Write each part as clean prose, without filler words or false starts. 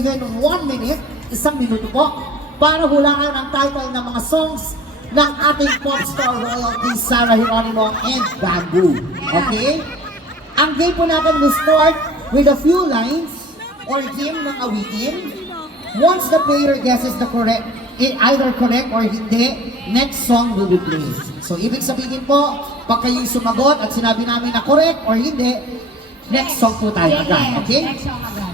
given 1 minute, 1 minuto po, para hulaan ang title ng mga songs ng ating pop star royalty, Sarah Geronimo and Bamboo. Okay? Ang game po natin will start with a few lines or hymn ng awitin. Once the player guesses the correct, either correct or hindi, next song will be played. So, ibig sabihin po, pag kayo'y sumagot at sinabi namin na correct or hindi, next song po tayo agad. Okay? Next song agad.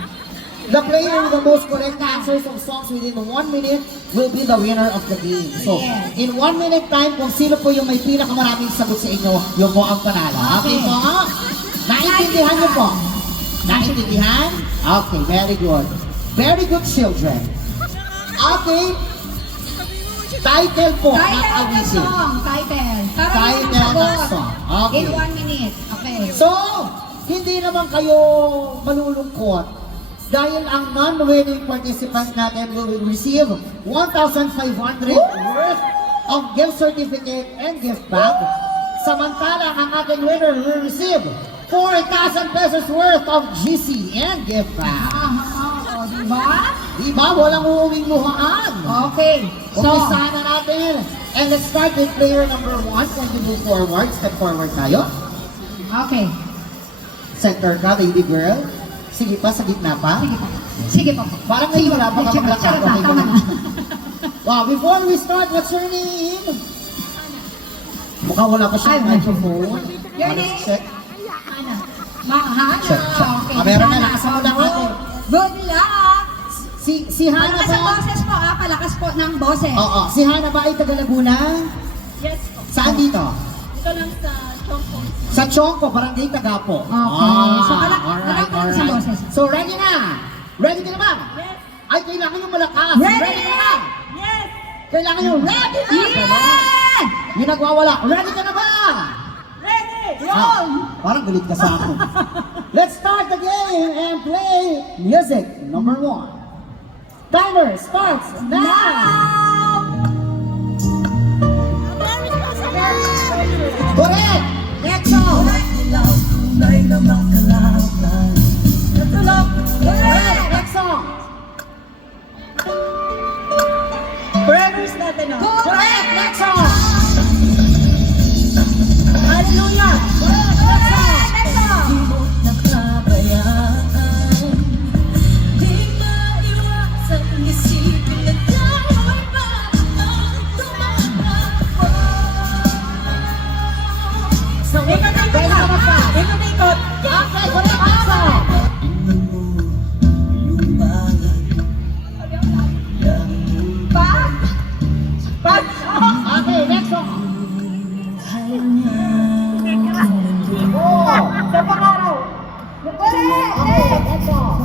The player with the most correct answers of songs within 1 minute will be the winner of the game. So, in 1 minute time, kung sino po yung may pinakamaraming sagot sa inyo, yung po ang panalo. Okay po? Naintindihan niyo po? Naintindihan? Okay, very good. Very good, children. Okay. Title po ng Title ng awitin. song. Title. Title ng song. Okay. In 1 minute. Okay. So, hindi naman kayo malulungkot dahil ang non-winning participant natin will receive 1,500 worth of gift certificate and gift bag. Samantala, ang ating winner will receive 4,000 pesos worth of GC and gift bag. Diba? Diba? Walang uuwing luhaan. Okay. So, Umpisahan na natin. And let's start with player number 1. When you move forward, step forward tayo. okay. Center ka, baby girl. Sige pa, sa gitna pa. Sige po. Sige po. Parang ngayon wala pa ka Charot maglakad. na, Okay, tama na. Wow, before we start, what's your name? Mukhang wala pa siyang Ay, microphone. Your Ano, name? check. Hana. Hana. Check, check. Okay. Meron na, Hana. nakasan mo lang ako. Good luck! Si Hana Palakas ang ba? boses po palakas po ng boses. Oo, si Hana ba ay taga Laguna? Yes po. Saan dito? Ito lang sa Chongqing. Sa Chongko, Barangay Tagapo. Okay. So, alright. sa boses. So, ready na? Ready ka na ba? Yes. Ay, kailangan yung malakas. Ready! ka na ba? Yes! Kailangan yung ready na. Yeah! Yung nagwawala. Ready ka na ba? Ready! Parang galit ka sa akin. Let's start the game and play music number 1. Timer starts now! Correct! Next song! Correct! Next song! Forever's not enough. Correct! Next song! Hallelujah! Correct! Next song! Next song! Pwede ka mag-pass. Ikot-ikot. Okay, correct! Next song! Pa? Pag. Okay, next song! Sa pangaraw. Correct! Okay, next song!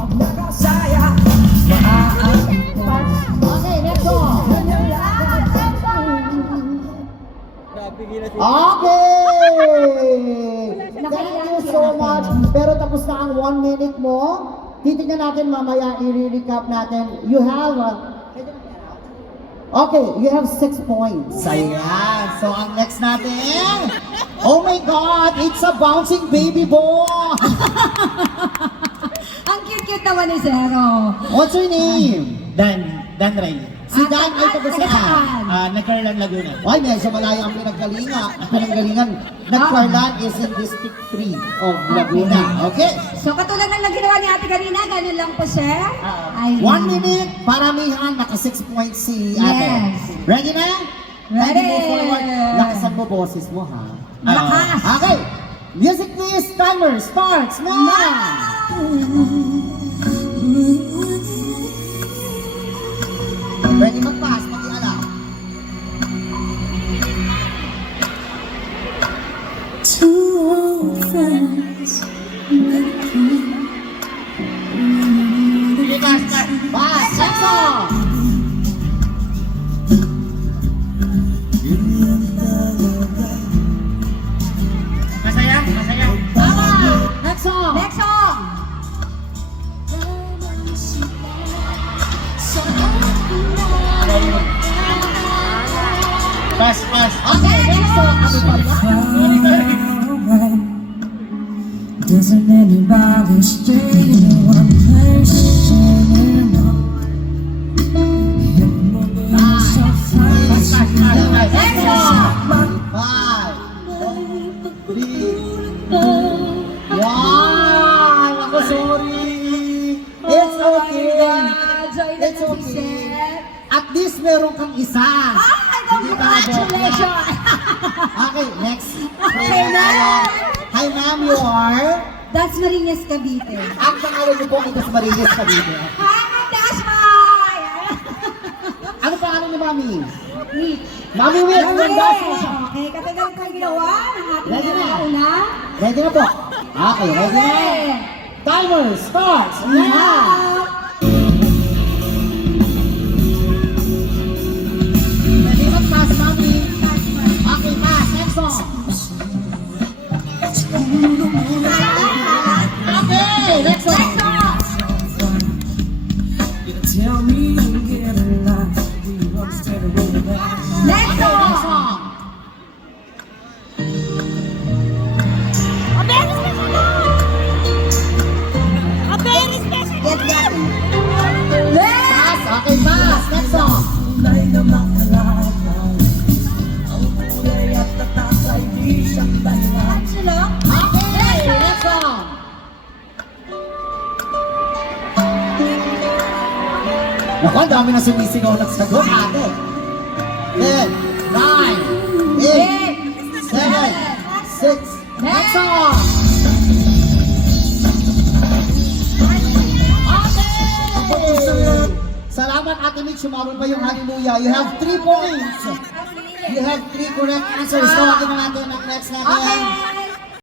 Okay, next song! Okay! Thank you so much. Pero tapos na ang 1 minute mo. Titignan natin mamaya, i-recap natin. You have okay, you have 6 points. Ayan. So, ang next natin, oh my God, it's a bouncing baby boy. Ang cute-cute naman ni Zero. What's your name? Dan Riley. Si Dan ay taga saan? Nagkarlan Laguna. Ay, medyo malayo ang pinanggalingan. Nagkarlan is in District 3 of Laguna. Okay? So, katulad ng ginawa ni ate kanina, ganun lang po, sir. 1 minute, paramihan, naka 6 points si ate. Yes. Ready na? Ready. Ready move forward. Lakasan mo boses mo, ha? Malakas. Okay. Music please, timer starts now! Ready mag-pass, pag-ialaw. Two old friends. Sige, pass. Pass, next song! Masaya? Masaya? Tama! Next song! Next song! Pass, pass. Okay, next song! Doesn't anybody stay in one place anymore? Joy na It's si okay. Chef. At least meron kang isa. Ay, Hindi ka congratulations! Okay, next. Okay, ma'am. Hi, ma'am, you are? That's Marinas Cavite. Ang pangalan niyo po ay Das Marinas Cavite. Hi, Ma'am Dashmay! Ano pangalan ni Mami? Rich. Mami Wit, Okay, katagal ko yung ginawa ng ating Ready na. una. Ready na po? Okay, ready na. Timer starts now! Now, Ready na, pass, Mami. Okay, pass. Next song. Okay, next song. Tell me you get a lot. Do you understand the way that next Okay, next song. song. Get that. Next! Pass. Okay, pass. Next song. kulay na makalaban? Ang kulay at tatak ay di siyang dahilan. Sino? Okay, next song. Naku, ang dami na sumisigaw ng sagot, ate. 10, 9, 8, 7, 6. Next song. Okay! Salamat, Ate Mitch. Sumabot pa yung hallelujah. You have 3 points. You have 3 correct answers. Tawagin na natin ang next natin. Okay.